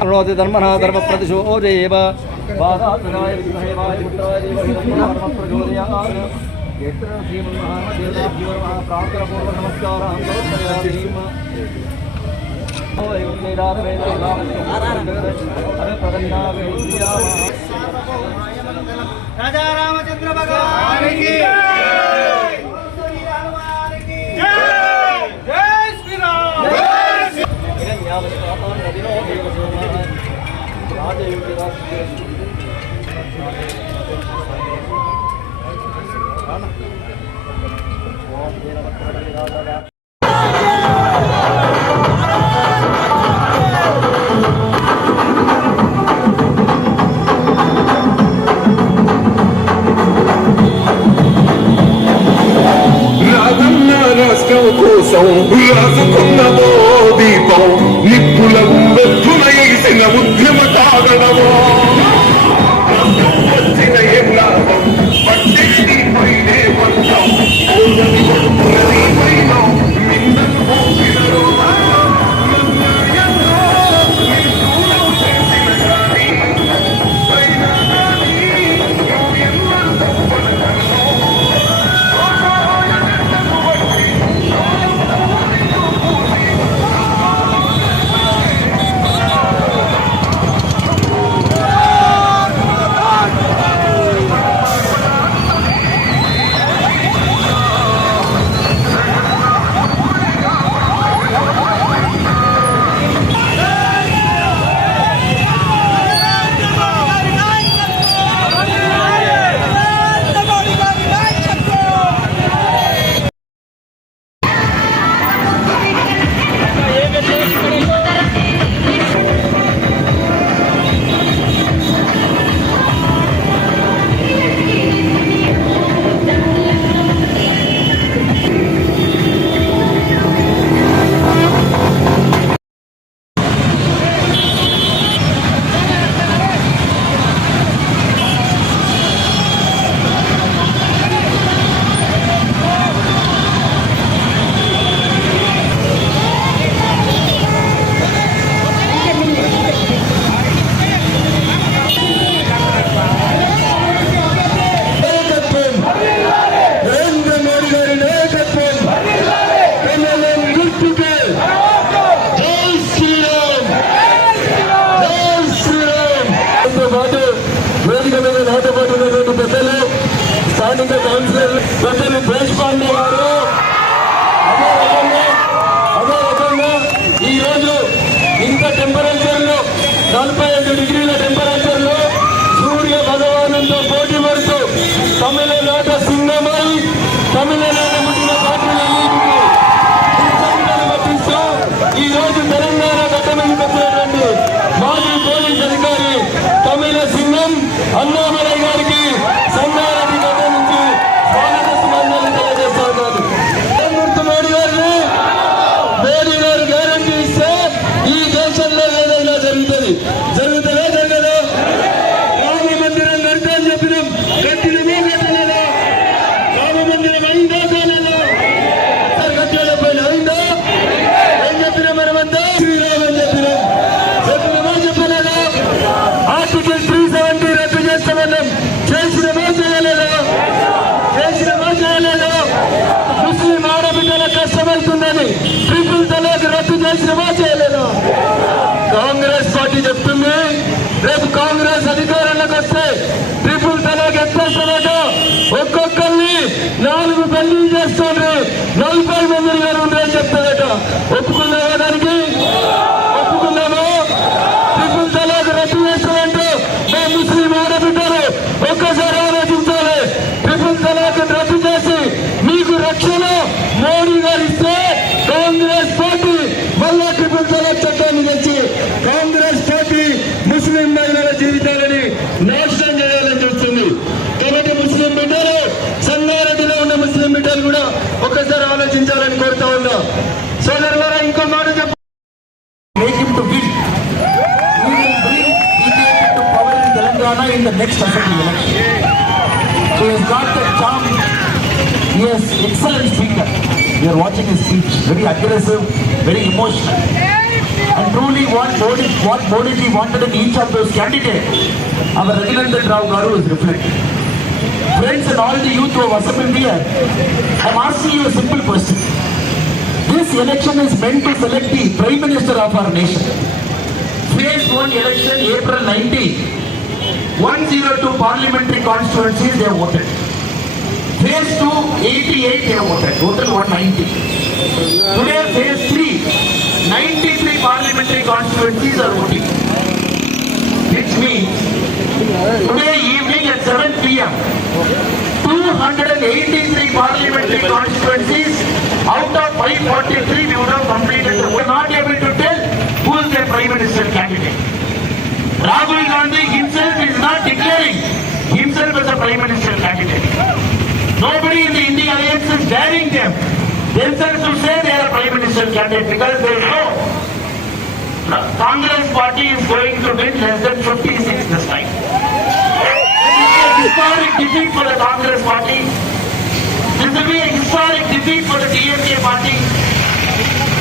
प्रणोति धर्मः धर्मप्रतिशोरेव बाधातनाय विद्महे वायुपुत्राय धीमहि धर्मप्रचोदयात् यत्र श्रीमन्महादेवजीवर्मः प्रार्थनपूर्वनमस्कारः राजा रामचंद्र भगवान की కోసం రాసుకున్న దీపం నిప్పుల ఉమ్మెత్తున ఎగిసిన ఉద్యమం. Agradable ఈ రోజు రోజు రద్దు చేసినమా చేయలేదు కాంగ్రెస్ పార్టీ చెప్తుంది రేపు కాంగ్రెస్ అధికారంలోకి వస్తే ట్రిపుల్ తలాక్ ఎత్తేస్తున్నట్టు ఒక్కొక్కరిని నాలుగు పెళ్ళి చేస్తుండ్రు. నలభై మంది గారు ఉండరని చెప్తున్నట్టు next assembly election. He has got the charm. He has excellent speaker. We are watching his speech. Very aggressive, very emotional. And truly what Modi, what Modi wanted in each of those candidates, our Raghunandan Rao Garu is reflected. Friends and all the youth who have assembled here, I'm asking you a simple question. This election is meant to select the Prime Minister of our nation. Phase 1 election, April 19. 102 parliamentary constituencies they have voted. Phase 2, 88 they have voted. Total 190. Today, phase 3, 93 parliamentary constituencies are voting. Which means, today evening at 7 p.m., 283 parliamentary constituencies out of 543 we would have completed. We are not able to tell who is the prime minister candidate. Rahul Gandhi himself is not declaring himself as a prime minister candidate. Nobody in the India Alliance is daring them themselves to say they are prime minister candidate because they know Congress party is going to win less than 50 seats this time. This is a historic defeat for the Congress party. This will be a historic defeat for the DMK party.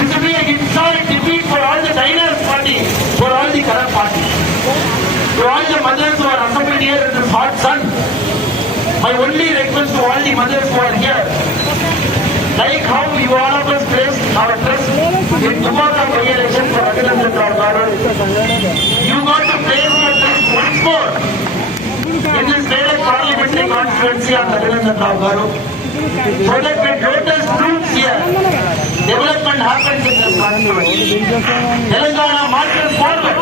This will be a historic defeat for all the diners party, for all the color party. To all the mothers who are assembled here in this hot sun, my only request to all the mothers who are here, like how you all of us placed our trust in Tumaka by-election for Raghunath Garu, you got to place your trust once more in this very parliamentary constituency of Raghunath Garu, so that when lotus blooms here, development happens in this constituency. Telangana marches forward.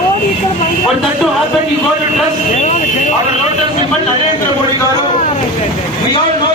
For that to happen, you got to trust our lotus symbol Narendra Modi. We all know